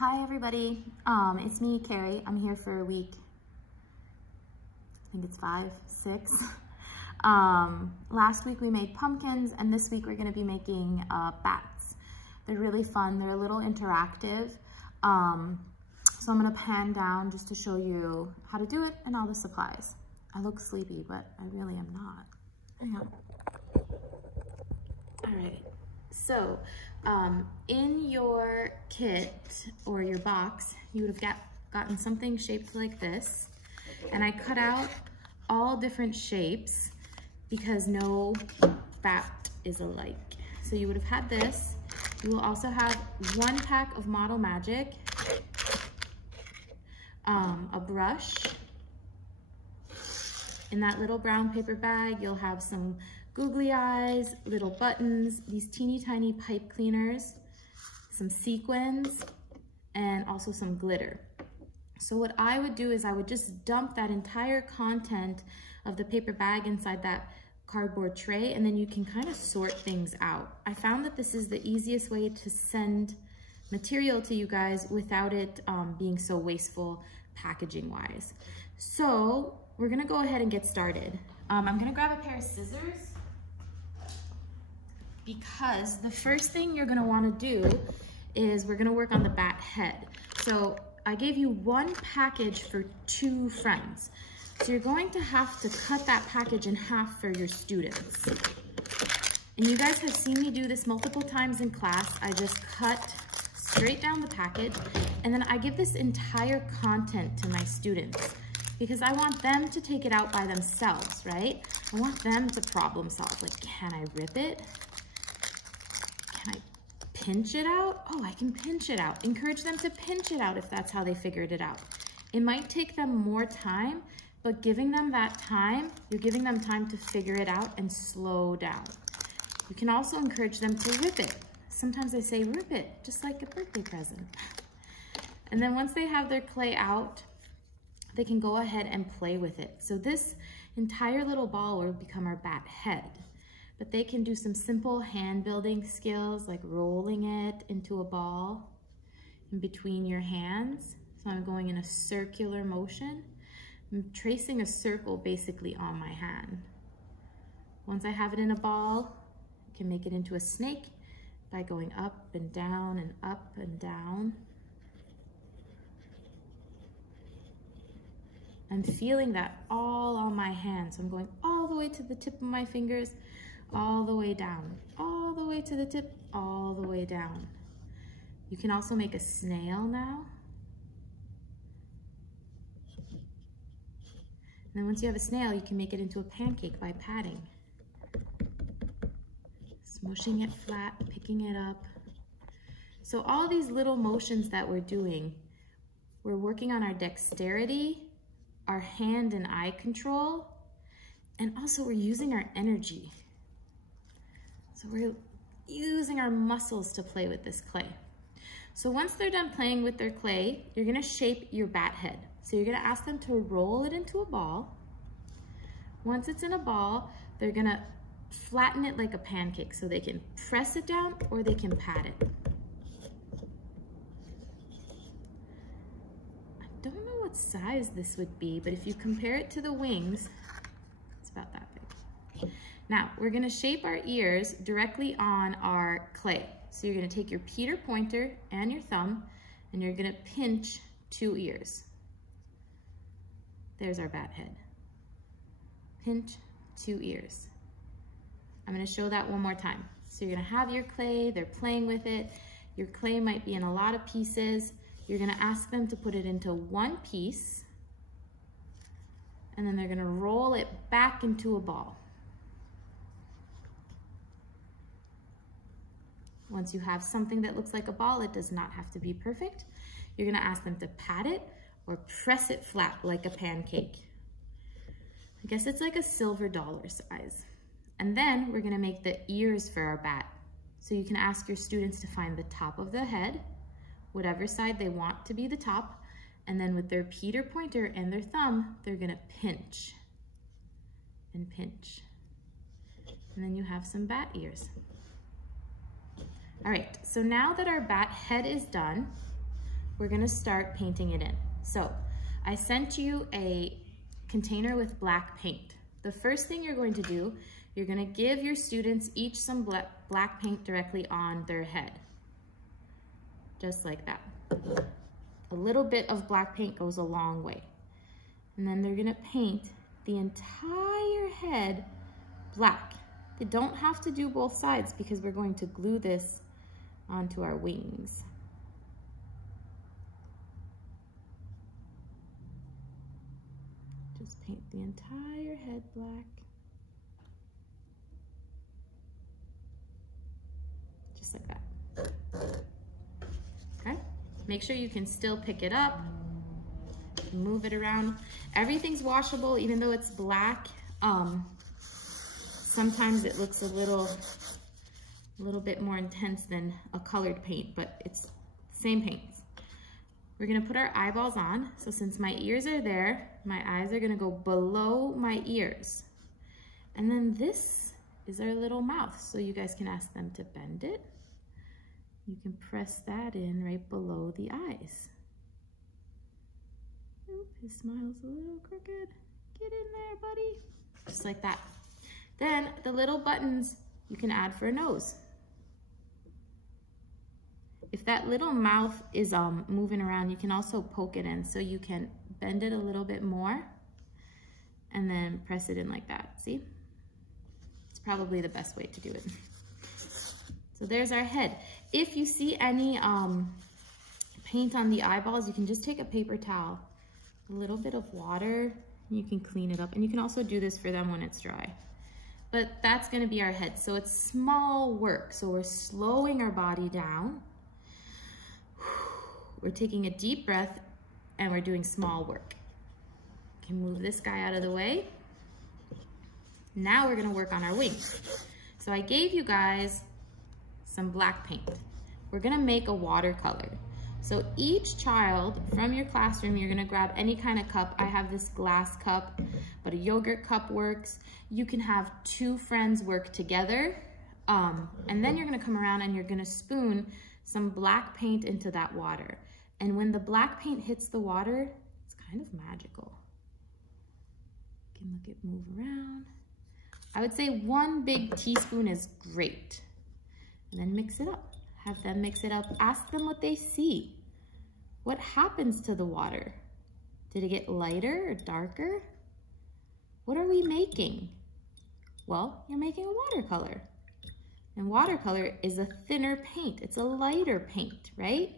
Hi everybody, it's me, Carrie. I'm here for week, I think it's 5, 6. Last week we made pumpkins, and this week we're gonna be making bats. They're really fun, they're a little interactive. So I'm gonna pan down just to show you how to do it and all the supplies. I look sleepy, but I really am not. Hang on. All right, so in your kit or your box, you would have gotten something shaped like this. And I cut out all different shapes because no bat is alike. So you would have had this. You will also have 1 pack of Model Magic, a brush. In that little brown paper bag, you'll have some googly eyes, little buttons, these teeny tiny pipe cleaners, some sequins, and also some glitter. So what I would do is I would just dump that entire content of the paper bag inside that cardboard tray, and then you can kind of sort things out. I found that this is the easiest way to send material to you guys without it being so wasteful packaging wise. So we're gonna go ahead and get started. I'm gonna grab a pair of scissors because the first thing you're gonna wanna do is we're gonna work on the bat head. So I gave you 1 package for 2 friends. So you're going to have to cut that package in half for your students. And you guys have seen me do this multiple times in class. I just cut straight down the package, and then I give this entire content to my students because I want them to take it out by themselves, right? I want them to problem solve. Like, can I rip it? Can I pinch it out? Oh, I can pinch it out. Encourage them to pinch it out if that's how they figured it out. It might take them more time, but giving them that time, you're giving them time to figure it out and slow down. You can also encourage them to rip it. Sometimes I say, rip it, just like a birthday present. And then once they have their clay out, they can go ahead and play with it. So this entire little ball will become our bat head. But they can do some simple hand building skills like rolling it into a ball in between your hands. So I'm going in a circular motion. I'm tracing a circle basically on my hand. Once I have it in a ball, I can make it into a snake by going up and down and up and down. I'm feeling that all on my hand. So I'm going all the way to the tip of my fingers, all the way down, all the way to the tip, all the way down. You can also make a snail now. And then once you have a snail, you can make it into a pancake by patting. Smushing it flat, picking it up. So all these little motions that we're doing, we're working on our dexterity, our hand and eye control, and also we're using our energy. So we're using our muscles to play with this clay. So once they're done playing with their clay, you're gonna shape your bat head. So you're gonna ask them to roll it into a ball. Once it's in a ball, they're gonna flatten it like a pancake so they can press it down or they can pat it. I don't know what size this would be, but if you compare it to the wings, it's about that big. Now, we're gonna shape our ears directly on our clay. So you're gonna take your Peter pointer and your thumb, and you're gonna pinch 2 ears. There's our bat head. Pinch 2 ears. I'm gonna show that one more time. So you're gonna have your clay, they're playing with it. Your clay might be in a lot of pieces. You're gonna ask them to put it into 1 piece, and then they're gonna roll it back into a ball. Once you have something that looks like a ball, it does not have to be perfect. You're gonna ask them to pat it or press it flat like a pancake. I guess it's like a silver dollar size. And then we're gonna make the ears for our bat. So you can ask your students to find the top of the head, whatever side they want to be the top, and then with their Peter pointer and their thumb, they're gonna pinch and pinch. And then you have some bat ears. All right, so now that our bat head is done, we're gonna start painting it in. So I sent you a container with black paint. The first thing you're going to do, you're gonna give your students each some black paint directly on their head. Just like that. A little bit of black paint goes a long way. And then they're gonna paint the entire head black. They don't have to do both sides because we're going to glue this onto our wings. Just paint the entire head black. Just like that. Okay? Make sure you can still pick it up, move it around. Everything's washable, even though it's black. Sometimes it looks a little bit more intense than a colored paint, but it's same paints. We're gonna put our eyeballs on. So since my ears are there, my eyes are gonna go below my ears. And then this is our little mouth. So you guys can ask them to bend it. You can press that in right below the eyes. Oop, his smile's a little crooked. Get in there, buddy. Just like that. Then the little buttons you can add for a nose. If that little mouth is moving around, you can also poke it in, so you can bend it a little bit more and then press it in like that. See? It's probably the best way to do it. So there's our head. If you see any paint on the eyeballs, you can just take a paper towel, a little bit of water, and you can clean it up. And you can also do this for them when it's dry. But that's gonna be our head. So it's small work. So we're slowing our body down. We're taking a deep breath and we're doing small work. Can move this guy out of the way. Now we're gonna work on our wings. So I gave you guys some black paint. We're gonna make a watercolor. So each child from your classroom, you're gonna grab any kind of cup. I have this glass cup, but a yogurt cup works. You can have 2 friends work together. And then you're gonna come around and you're gonna spoon some black paint into that water. And when the black paint hits the water, it's kind of magical. You can look it move around. I would say 1 big teaspoon is great. And then mix it up. Have them mix it up. Ask them what they see. What happens to the water? Did it get lighter or darker? What are we making? Well, you're making a watercolor. And watercolor is a thinner paint. It's a lighter paint, right?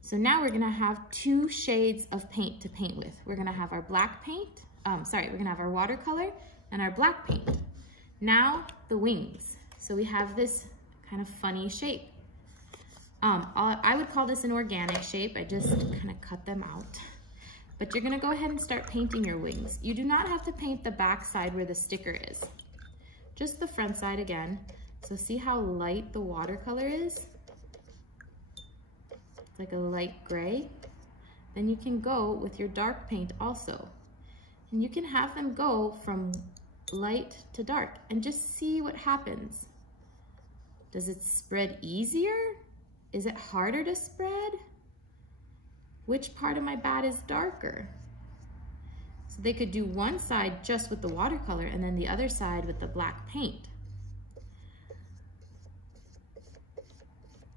So now we're gonna have 2 shades of paint to paint with. We're gonna have our black paint, we're gonna have our watercolor and our black paint. Now the wings. So we have this kind of funny shape. I would call this an organic shape. I just kind of cut them out. But you're gonna go ahead and start painting your wings. You do not have to paint the back side where the sticker is. Just the front side again. So see how light the watercolor is? It's like a light gray. Then you can go with your dark paint also. And you can have them go from light to dark and just see what happens. Does it spread easier? Is it harder to spread? Which part of my bat is darker? So they could do one side just with the watercolor and then the other side with the black paint.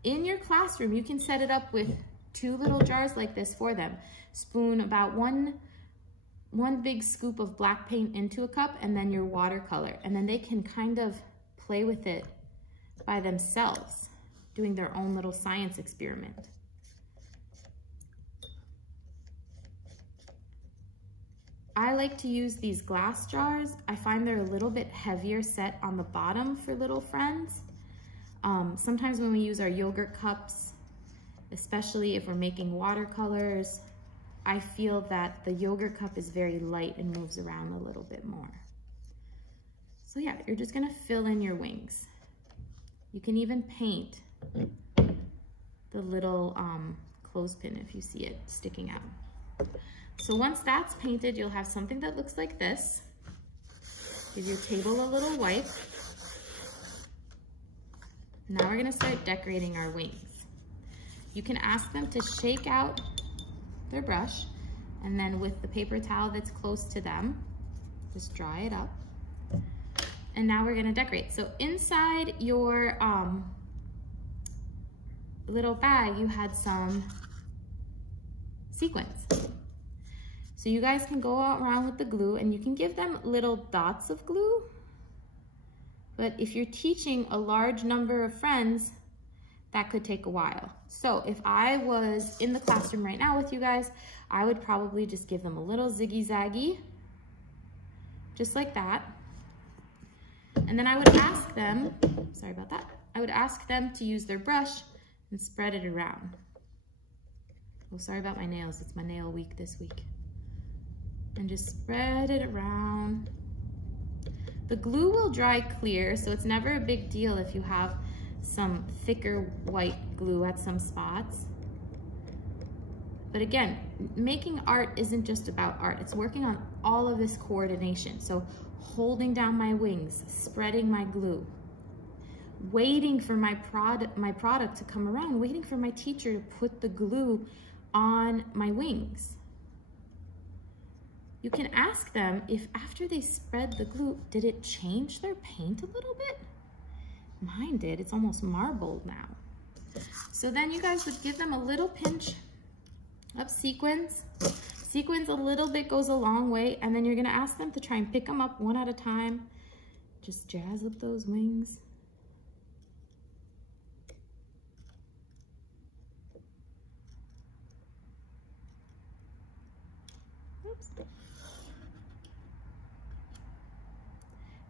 In your classroom, you can set it up with 2 little jars like this for them. Spoon about one big scoop of black paint into a cup and then your watercolor. And then they can kind of play with it by themselves, doing their own little science experiment. I like to use these glass jars. I find they're a little bit heavier set on the bottom for little friends. Sometimes when we use our yogurt cups, especially if we're making watercolors, I feel that the yogurt cup is very light and moves around a little bit more. So yeah, you're just gonna fill in your wings. You can even paint the little clothespin if you see it sticking out. So once that's painted, you'll have something that looks like this. Give your table a little wipe. Now we're gonna start decorating our wings. You can ask them to shake out their brush, and then with the paper towel that's close to them, just dry it up. And now we're gonna decorate. So inside your little bag, you had some sequins. So you guys can go around with the glue, and you can give them little dots of glue. But if you're teaching a large number of friends, that could take a while. So if I was in the classroom right now with you guys, I would probably just give them a little ziggy-zaggy, just like that. And then I would ask them, sorry about that, I would ask them to use their brush and spread it around. Oh, sorry about my nails, it's my nail week this week. And just spread it around. The glue will dry clear, so it's never a big deal if you have some thicker white glue at some spots. But again, making art isn't just about art. It's working on all of this coordination. So holding down my wings, spreading my glue, waiting for my product to come around, waiting for my teacher to put the glue on my wings. You can ask them if after they spread the glue, did it change their paint a little bit? Mine did, it's almost marbled now. So then you guys would give them a little pinch of sequins. Sequins a little bit goes a long way, and then you're gonna ask them to try and pick them up one at a time. Just jazz up those wings. Oops.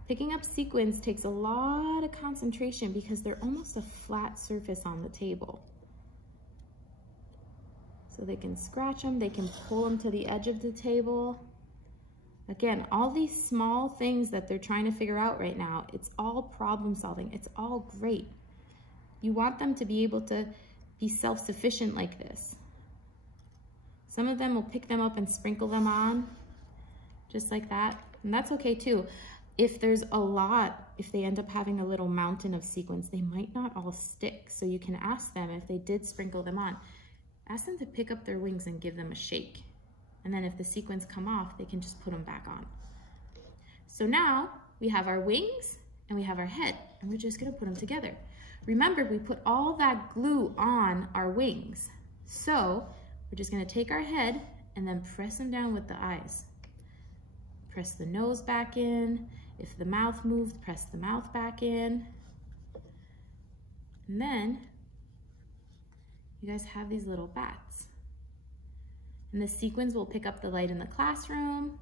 Picking up sequins takes a lot of concentration because they're almost a flat surface on the table. So they can scratch them, they can pull them to the edge of the table. Again, all these small things that they're trying to figure out right now, it's all problem solving, it's all great. You want them to be able to be self-sufficient like this. Some of them will pick them up and sprinkle them on, just like that, and that's okay too. If there's a lot, if they end up having a little mountain of sequins, they might not all stick. So you can ask them if they did sprinkle them on, ask them to pick up their wings and give them a shake. And then if the sequins come off, they can just put them back on. So now we have our wings and we have our head, and we're just gonna put them together. Remember, we put all that glue on our wings. So we're just gonna take our head and then press them down with the eyes. Press the nose back in. If the mouth moved, press the mouth back in. And then you guys have these little bats. And the sequins will pick up the light in the classroom.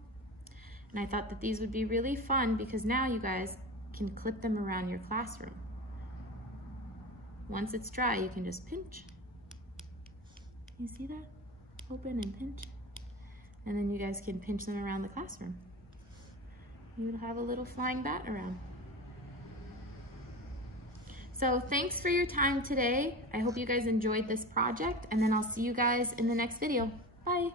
And I thought that these would be really fun because now you guys can clip them around your classroom. Once it's dry, you can just pinch. You see that? Open and pinch. And then you guys can pinch them around the classroom. You would have a little flying bat around. So thanks for your time today. I hope you guys enjoyed this project, and then I'll see you guys in the next video. Bye.